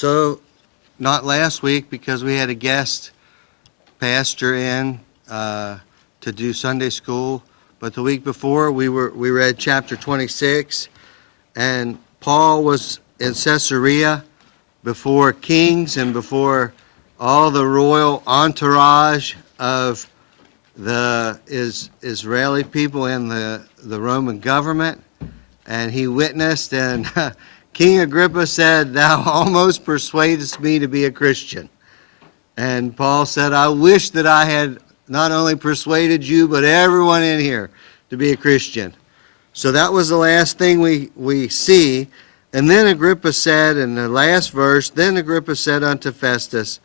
So, not last week because we had a guest pastor in to do Sunday school, but the week before we read chapter 26, and Paul was in Caesarea before kings and before all the royal entourage of the Israeli people and the Roman government, and he witnessed, and King Agrippa said, "Thou almost persuadest me to be a Christian." And Paul said, "I wish that I had not only persuaded you, but everyone in here to be a Christian." So that was the last thing we see. And then Agrippa said in the last verse, "Then Agrippa said unto Festus,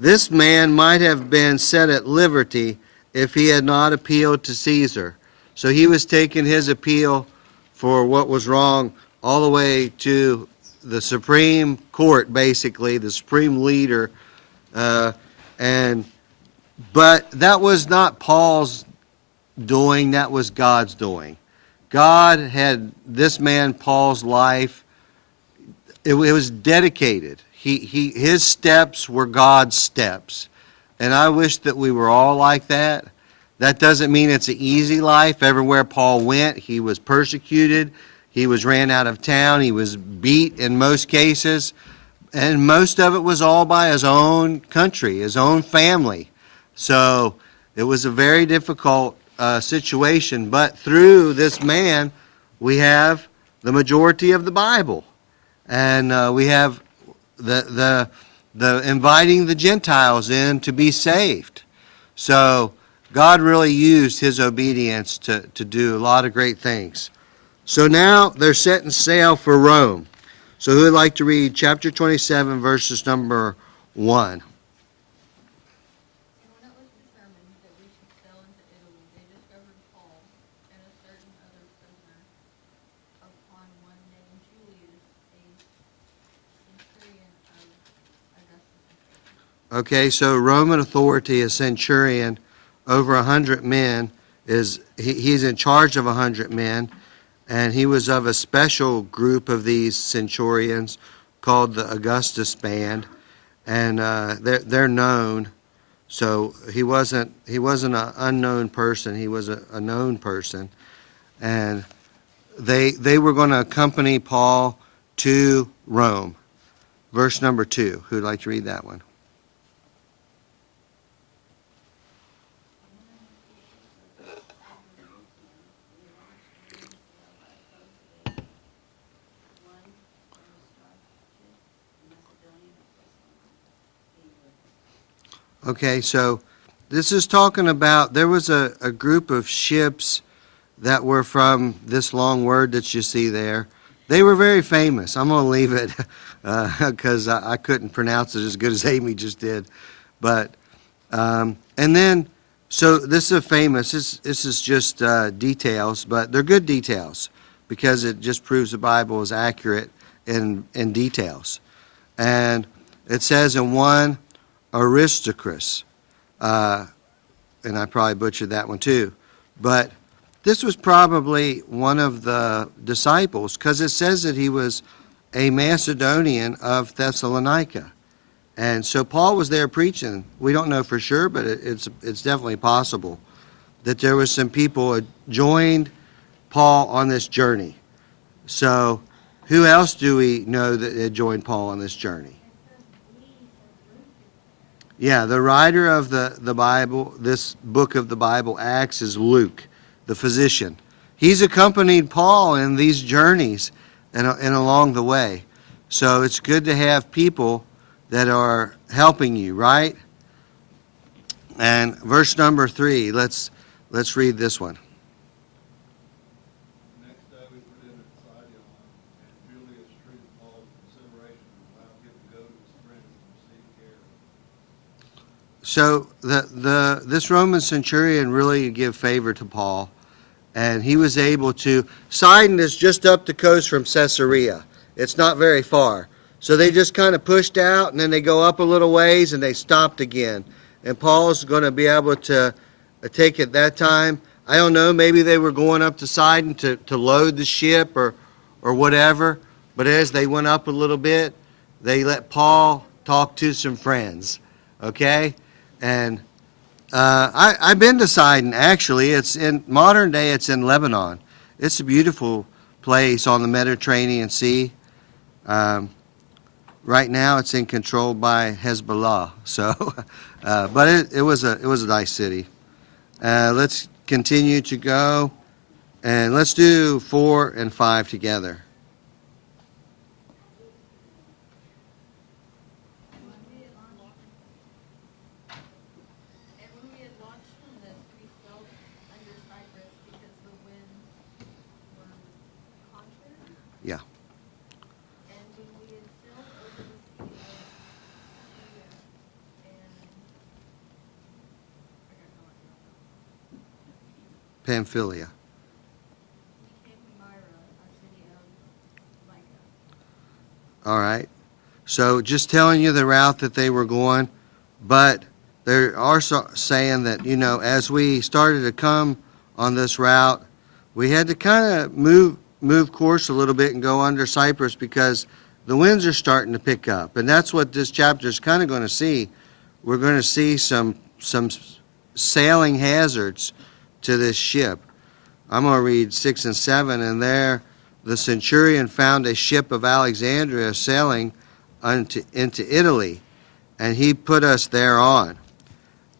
This man might have been set at liberty if he had not appealed to Caesar." So he was taking his appeal for what was wrong all the way to the Supreme Court, basically, the Supreme Leader. But that was not Paul's doing, that was God's doing. God had this man, Paul's life, it was dedicated. His steps were God's steps. And I wish that we were all like that. That doesn't mean it's an easy life. Everywhere Paul went, he was persecuted. He was ran out of town. He was beat in most cases. And most of it was all by his own country, his own family. So it was a very difficult situation. But through this man, we have the majority of the Bible. And we have the inviting the Gentiles in to be saved. So God really used his obedience to do a lot of great things. So now they're setting sail for Rome. So who would like to read chapter 27, verses number 1? And when it was determined that we should sail into Italy, they discovered Paul and a certain other prisoner upon one named Julius, a centurion of Augustus. Okay, so Roman authority, a centurion, over 100 men, he's in charge of 100 men, and he was of a special group of these centurions called the Augustus band, and they're known. So he wasn't an unknown person. He was a known person, and they were going to accompany Paul to Rome. Verse number 2. Who'd like to read that one? Okay, so this is talking about, there was a group of ships that were from this long word that you see there. They were very famous. I'm going to leave it because I couldn't pronounce it as good as Amy just did. But, and then, so this is famous. This is just details, but they're good details because it just proves the Bible is accurate in details. And it says in 1, Aristarchus, and I probably butchered that one too, but this was probably one of the disciples because it says that he was a Macedonian of Thessalonica, and so Paul was there preaching. We don't know for sure, but it's definitely possible that there was some people who joined Paul on this journey. So who else do we know that had joined Paul on this journey? Yeah, the writer of the Bible, this book of the Bible, Acts, is Luke, the physician. He's accompanied Paul in these journeys and along the way. So it's good to have people that are helping you, right? And verse number 3, let's read this one. Next day we put into Sidon, and Julius treated Paul with consideration and allowed him to go to his friends and receive care. So this Roman centurion really gave favor to Paul, and he was able to. Sidon is just up the coast from Caesarea. It's not very far. So they just kind of pushed out, and then they go up a little ways, and they stopped again. And Paul's going to be able to take it that time. I don't know, maybe they were going up to Sidon to load the ship or whatever. But as they went up a little bit, they let Paul talk to some friends, okay? And I've been to Sidon, actually. It's in modern day, it's in Lebanon. It's a beautiful place on the Mediterranean Sea. Right now, it's in control by Hezbollah. So, but it was a nice city. Let's continue to go, and let's do 4 and 5 together. And when we had launched from this, we sailed under Cyprus because the winds were contrary. Yeah. And when we had sailed over the sea of Syria and, I got no idea. Pamphylia. We came to Myra, a city of Lycia. All right. So just telling you the route that they were going, but they are saying that, as we started to come on this route, we had to kind of move course a little bit and go under Cyprus because the winds are starting to pick up. And that's what this chapter is kind of going to see. We're going to see some sailing hazards to this ship. I'm going to read 6 and 7, and there the centurion found a ship of Alexandria sailing into Italy, and he put us thereon.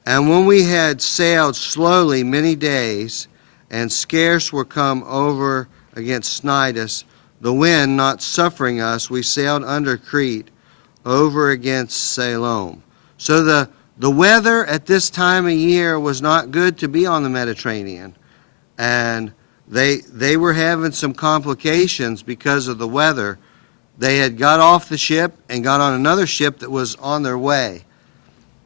And when we had sailed slowly many days, and scarce were come over against Cnidus, the wind not suffering us, we sailed under Crete, over against Salome. So the weather at this time of year was not good to be on the Mediterranean. And they were having some complications because of the weather. They had got off the ship and got on another ship that was on their way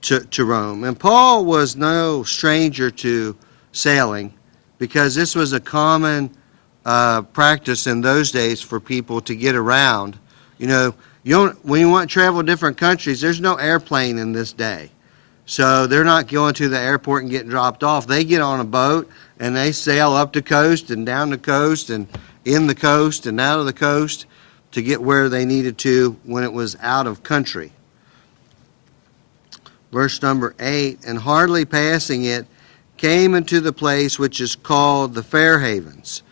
to Rome. And Paul was no stranger to sailing because this was a common practice in those days for people to get around. When you want to travel to different countries, there's no airplane in this day. So they're not going to the airport and getting dropped off. They get on a boat and they sail up the coast and down the coast and in the coast and out of the coast to get where they needed to when it was out of country. Verse number 8, and hardly passing it, came into the place which is called the Fair Havens,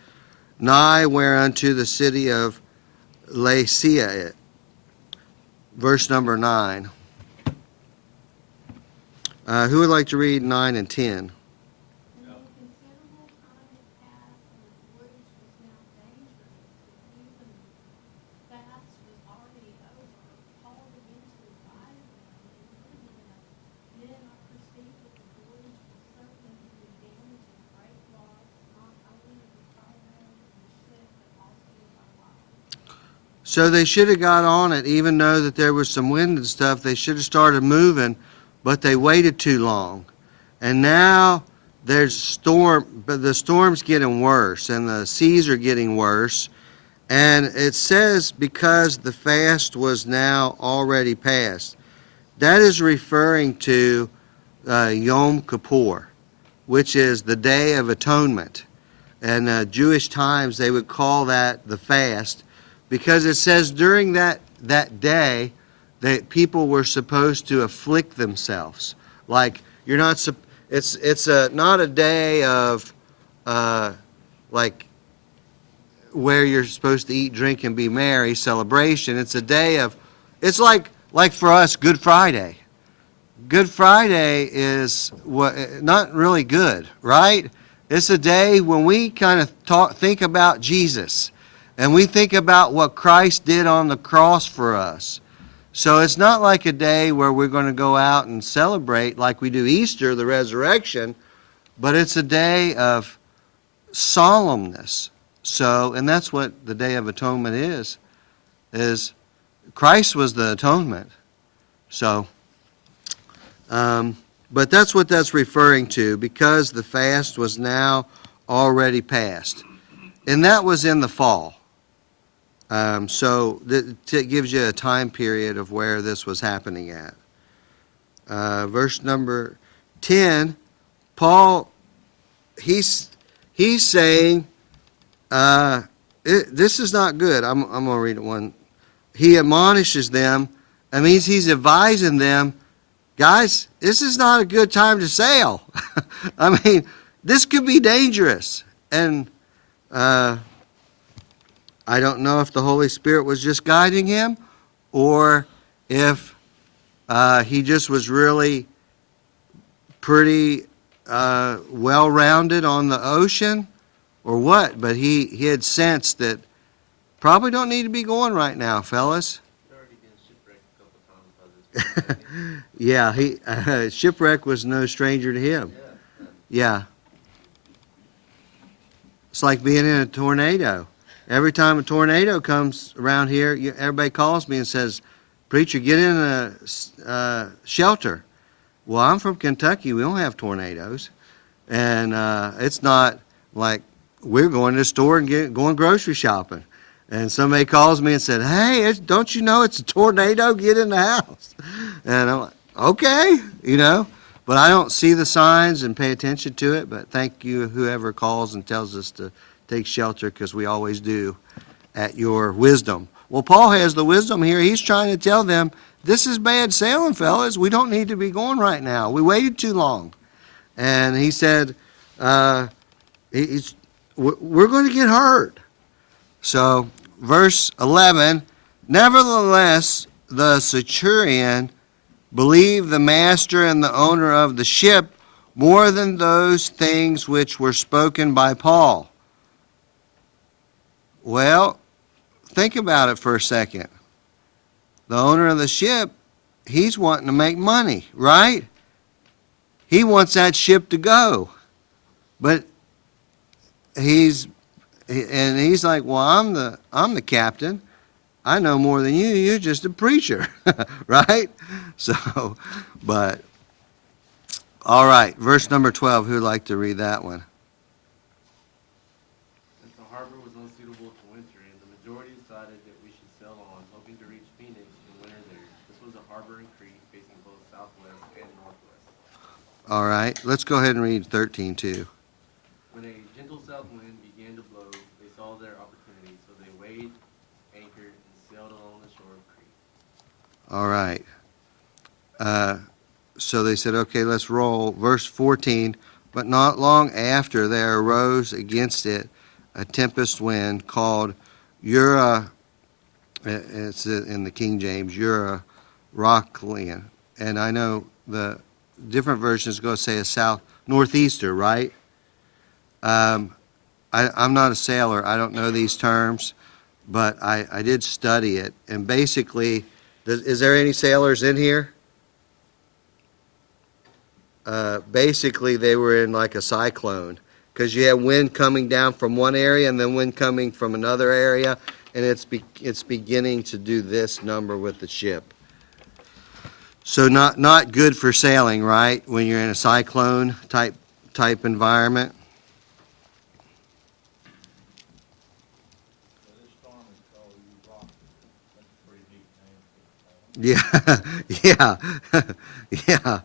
nigh whereunto the city of Lasea. Verse number 9. Who would like to read 9 and 10? And a considerable time had passed, and the voyage was now dangerous, and even fast was already over. Paul began to advise them, and said to them, Men, I perceive that the voyage will certainly be a damage and great loss, not only of the cargo and the ship, but also of our lives. So they should have got on it, even though that there was some wind and stuff. They should have started moving, but they waited too long. And now there's but the storm's getting worse, and the seas are getting worse. And it says, because the fast was now already past. That is referring to Yom Kippur, which is the Day of Atonement. And Jewish times, they would call that the fast, because it says during that day that people were supposed to afflict themselves. Like, you're not, it's not a day of like where you're supposed to eat, drink, and be merry, celebration. It's a day of, it's like for us, Good Friday. Good Friday is not really good, right? It's a day when we kind of think about Jesus, and we think about what Christ did on the cross for us. So it's not like a day where we're going to go out and celebrate like we do Easter, the resurrection, but it's a day of solemnness. So, and that's what the Day of Atonement is Christ was the atonement. So, but that's what that's referring to, because the fast was now already past. And that was in the fall. So it gives you a time period of where this was happening at. Verse number 10, Paul, he's saying, this is not good. I'm going to read it one. He admonishes them That means he's advising them, guys, this is not a good time to sail. I mean, this could be dangerous. And I don't know if the Holy Spirit was just guiding him or if he just was really pretty well-rounded on the ocean or what. But he had sensed that probably don't need to be going right now, fellas. Already been shipwrecked a couple times by this point. Yeah, shipwreck was no stranger to him. Yeah. It's like being in a tornado. Every time a tornado comes around here, everybody calls me and says, "Preacher, get in a shelter." Well, I'm from Kentucky. We don't have tornadoes. And it's not like we're going to the store and going grocery shopping. And somebody calls me and said, "Hey, don't you know it's a tornado? Get in the house." And I'm like, okay, But I don't see the signs and pay attention to it. But thank you, whoever calls and tells us to take shelter, because we always do at your wisdom. Well, Paul has the wisdom here. He's trying to tell them, this is bad sailing, fellas. We don't need to be going right now. We waited too long. And he said, we're going to get hurt. So, verse 11, nevertheless, the centurion believed the master and the owner of the ship more than those things which were spoken by Paul. Well, think about it for a second. The owner of the ship, he's wanting to make money, right? He wants that ship to go. But he's like, well, I'm the captain. I know more than you. You're just a preacher, right? So, but, all right, verse number 12. Who'd like to read that one? Since the harbor was unsuitable to winter in, the majority decided that we should sail on, hoping to reach Phoenix and winter there. This was a harbor in Crete facing both southwest and northwest. All right, let's go ahead and read 13 too. When a gentle south wind began to blow, they saw their opportunity, so they weighed, anchored, and sailed along the shore of Crete. All right. So they said, okay, let's roll. Verse 14, but not long after there arose against it a tempest wind called Ura, it's in the King James, Ura Rocklian. And I know the different versions go say a northeaster, right? I'm not a sailor. I don't know these terms, but I did study it. And basically, is there any sailors in here? Basically, they were in like a cyclone because you have wind coming down from one area and then wind coming from another area, and it's beginning to do this number with the ship. So not good for sailing, right? When you're in a cyclone type environment. This storm is called Yeah.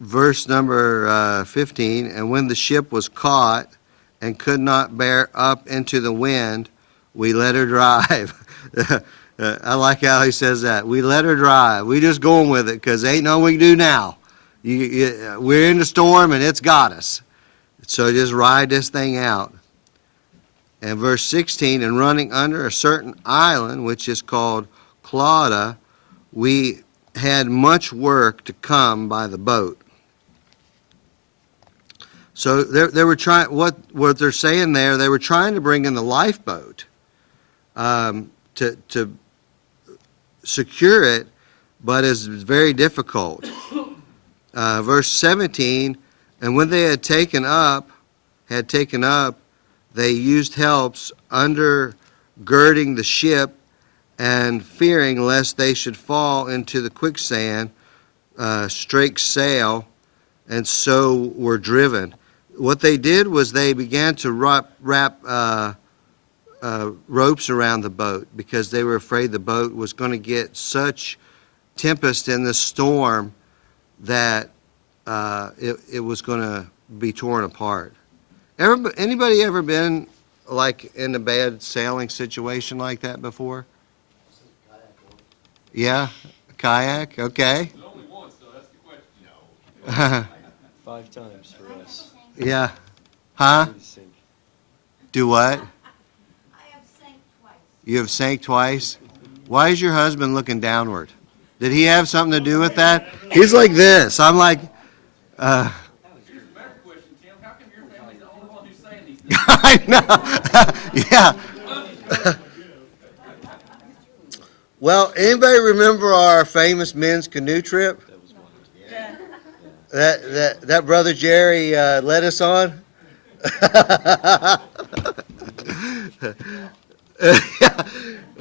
Verse number 15, and when the ship was caught and could not bear up into the wind, we let her drive. I like how he says that. We let her drive. We just going with it because ain't nothing we can do now. We're in the storm and it's got us. So just ride this thing out. And verse 16, and running under a certain island, which is called Clauda, we had much work to come by the boat. So they were trying, what they're saying there, they were trying to bring in the lifeboat to secure it, but it's very difficult. Verse 17, and when they had taken up, they used helps undergirding the ship, and fearing lest they should fall into the quicksand, strake sail, and so were driven. What they did was they began to wrap ropes around the boat because they were afraid the boat was going to get such tempest in the storm that it was going to be torn apart. Anybody ever been like in a bad sailing situation like that before? Yeah, kayak, okay. There's only once, though, that's the question. 5 times for us. Yeah. Huh? Pretty sink. Do what? I have sank twice. You have sank twice? Why is your husband looking downward? Did he have something to do with that? He's like this. I'm like, Here's a better question, Tim. How come your family's the only one who's saying these things? I know. Yeah. Well, anybody remember our famous men's canoe trip? That brother Jerry led us on?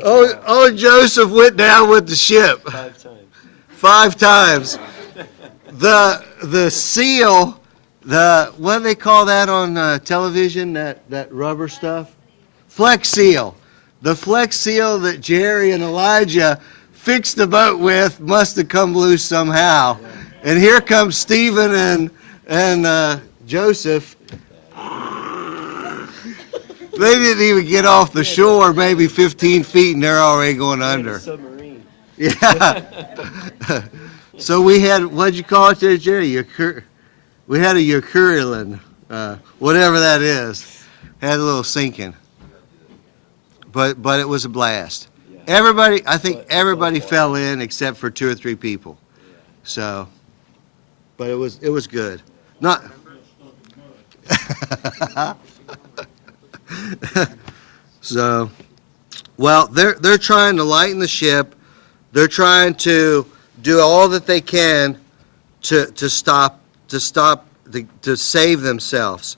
Oh, Joseph went down with the ship 5 times. 5 times. The seal, what do they call that on television? That rubber stuff? Flex seal. The Flex seal that Jerry and Elijah fixed the boat with must have come loose somehow. And here comes Stephen and Joseph. They didn't even get off the shore, maybe 15 feet, and they're already going under. Submarine. Yeah. So we had, what'd you call it there, Jerry? We had a Urcurilan, whatever that is. Had a little sinking. But it was a blast. Everybody, I think everybody fell in except for 2 or 3 people. So, but it was good. Not. So, well, they're trying to lighten the ship. They're trying to do all that they can to save themselves.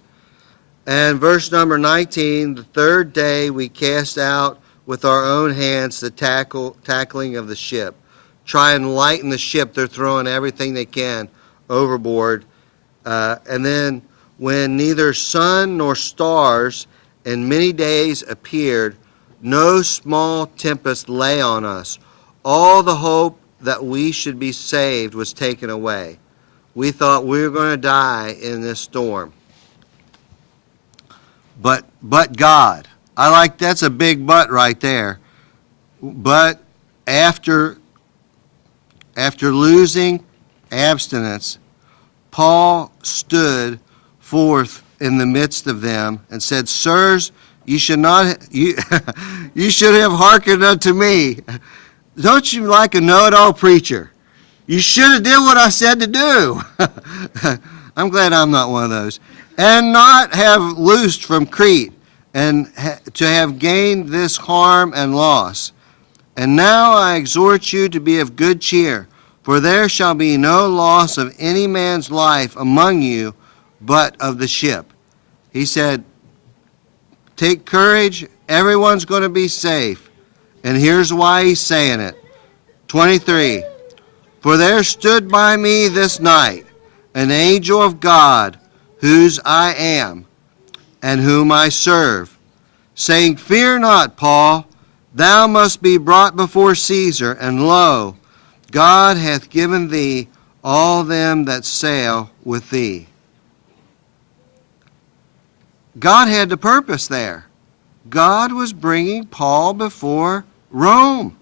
And verse number 19, the 3rd day we cast out with our own hands the tackling of the ship. Try and lighten the ship. They're throwing everything they can overboard. And then when neither sun nor stars in many days appeared, no small tempest lay on us. All the hope that we should be saved was taken away. We thought we were going to die in this storm. But God, I like, that's a big but right there. But after losing abstinence, Paul stood forth in the midst of them and said, "Sirs, you should you should have hearkened unto me. Don't you like a know-it-all preacher? You should have did what I said to do." I'm glad I'm not one of those. "And not have loosed from Crete, and to have gained this harm and loss. And now I exhort you to be of good cheer, for there shall be no loss of any man's life among you, but of the ship." He said, take courage, everyone's going to be safe. And here's why he's saying it. 23, "For there stood by me this night an angel of God, whose I am, and whom I serve, saying, Fear not, Paul, thou must be brought before Caesar, and lo, God hath given thee all them that sail with thee." God had the purpose there. God was bringing Paul before Rome.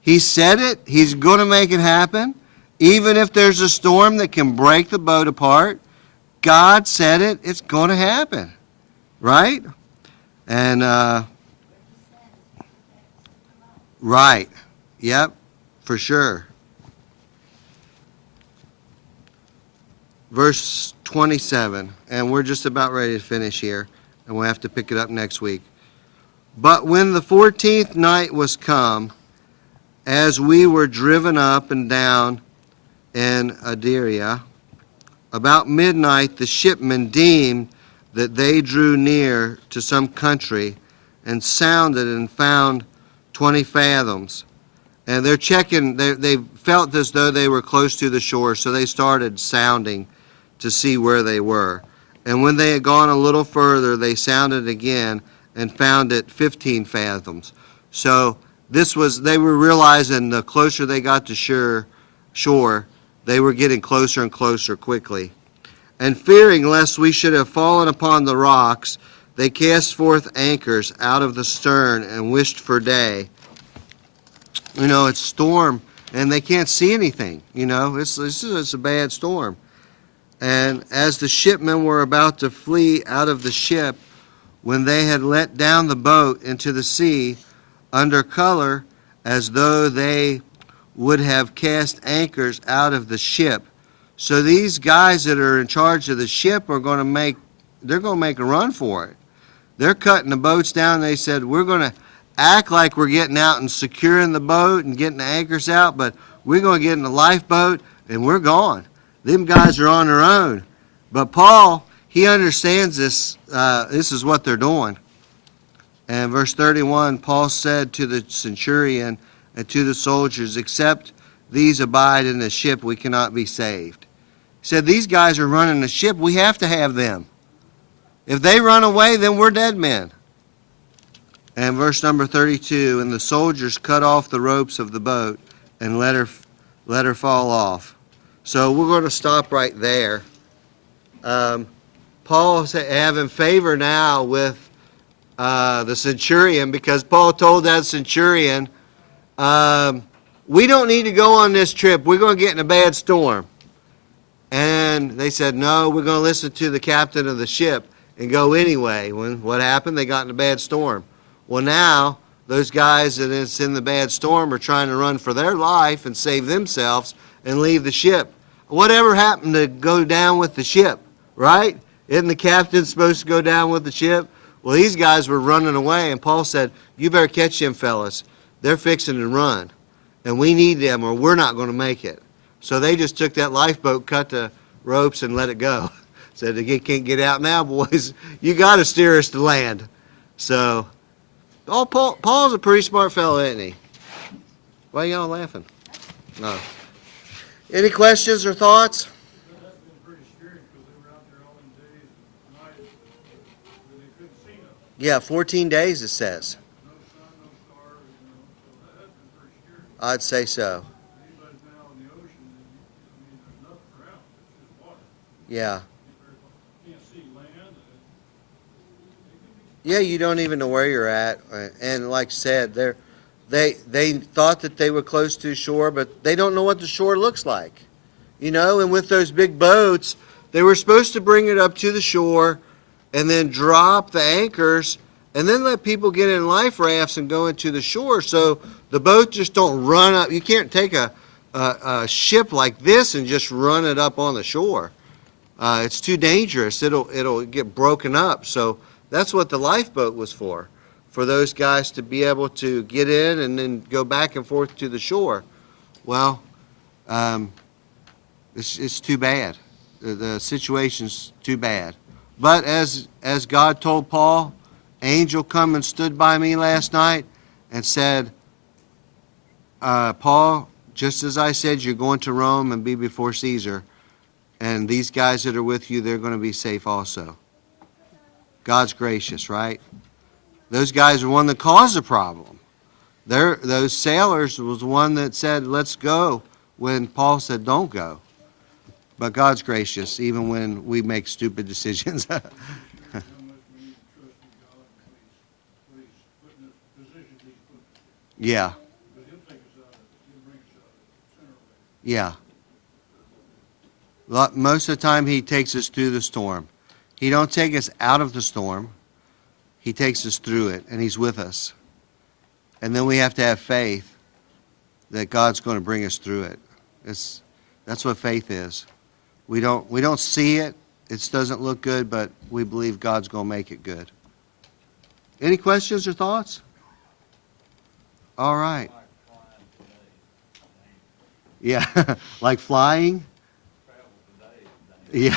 He said it. He's going to make it happen. Even if there's a storm that can break the boat apart, God said it. It's going to happen. Right? And, right. Yep, for sure. Verse 27, and we're just about ready to finish here, and we'll have to pick it up next week. "But when the 14th night was come, as we were driven up and down in Adria, about midnight the shipmen deemed that they drew near to some country, and sounded and found 20 fathoms. And they're checking, they felt as though they were close to the shore, so they started sounding to see where they were. And when they had gone a little further, they sounded again and found it 15 fathoms. So they were realizing the closer they got to shore, they were getting closer and closer quickly. And fearing lest we should have fallen upon the rocks, they cast forth anchors out of the stern and wished for day. You know, it's storm and they can't see anything. It's a bad storm. And as the shipmen were about to flee out of the ship, when they had let down the boat into the sea under color, as though they would have cast anchors out of the ship. So these guys that are in charge of the ship are going to make a run for it. They're cutting the boats down. They said, we're going to act like we're getting out and securing the boat and getting the anchors out, but we're going to get in the lifeboat and we're gone. Them guys are on their own. But Paul, he understands this. This is what they're doing. And verse 31, Paul said to the centurion and to the soldiers, except these abide in the ship, we cannot be saved. He said, these guys are running the ship. We have to have them. If they run away, then we're dead men. And verse number 32, and the soldiers cut off the ropes of the boat and let her fall off. So we're going to stop right there. Paul is having favor now with the centurion, because Paul told that centurion, we don't need to go on this trip. We're going to get in a bad storm. And they said, no, we're going to listen to the captain of the ship and go anyway. What happened? They got in a bad storm. Well, now those guys that is in the bad storm are trying to run for their life and save themselves and leave the ship. Whatever happened to go down with the ship, right? Isn't the captain supposed to go down with the ship? Well, these guys were running away, and Paul said, you better catch them fellas. They're fixing to run, and we need them or we're not going to make it. So they just took that lifeboat, cut the ropes, and let it go. Said, they can't get out now, boys. You got to steer us to land. So, Paul's a pretty smart fellow, isn't he? Why are y'all laughing? No. Any questions or thoughts? That's been pretty scary because they were out there all them days and nights and they couldn't see nothing. Yeah, 14 days it says. No sun, no stars, so that's been pretty scary. I'd say so. Anybody's now in the ocean, there's nothing around, it's just water. Yeah. You can't see land. Yeah, you don't even know where you're at. And like I said, they thought that they were close to shore, but they don't know what the shore looks like. And with those big boats, they were supposed to bring it up to the shore and then drop the anchors and then let people get in life rafts and go into the shore, so the boat just don't run up. You can't take a ship like this and just run it up on the shore. It's too dangerous. It'll get broken up. So that's what the lifeboat was for those guys to be able to get in and then go back and forth to the shore. Well, it's too bad. The situation's too bad. But as God told Paul, angel come and stood by me last night and said, Paul, just as I said, you're going to Rome and be before Caesar. And these guys that are with you, they're going to be safe also. God's gracious, right? Those guys are one that caused the problem. Those sailors was the one that said, let's go, when Paul said, don't go. But God's gracious, even when we make stupid decisions. How much we need to trust in God and what He's put in the positions He's put us in. Yeah, But He'll take us out of it. He'll bring us out of it sooner or later. yeah. Most of the time, He takes us through the storm. He don't take us out of the storm. He takes us through it, and He's with us. And then we have to have faith that God's going to bring us through it. That's what faith is. We don't see it. It doesn't look good, but we believe God's going to make it good. Any questions or thoughts? All right. Yeah, like flying? Yeah,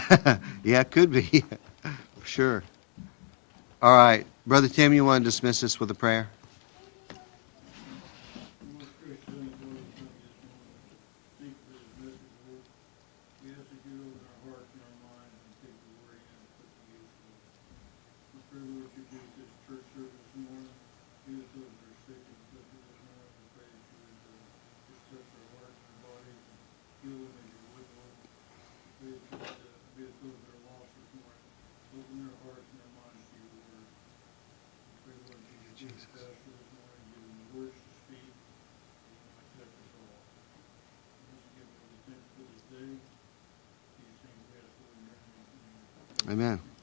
yeah, it could be. For sure. All right. Brother Tim, you want to dismiss us with a prayer? Most gracious and glorious God, this moment, thank you for this message, Lord. We ask that you open our hearts and our minds and take the word in and put to use, Lord. We pray, Lord, you do this church service this morning. Be with those that are sick and afflicted this morning. We pray that you would just touch their hearts and bodies and heal them as you would, Lord. We pray that you would be with those that are lost this morning. Open their hearts and their minds to your word. We pray, Lord, you would give the pastor this morning, give him the words to speak. And you might touch us all. already. These things we ask for in your name. Amen.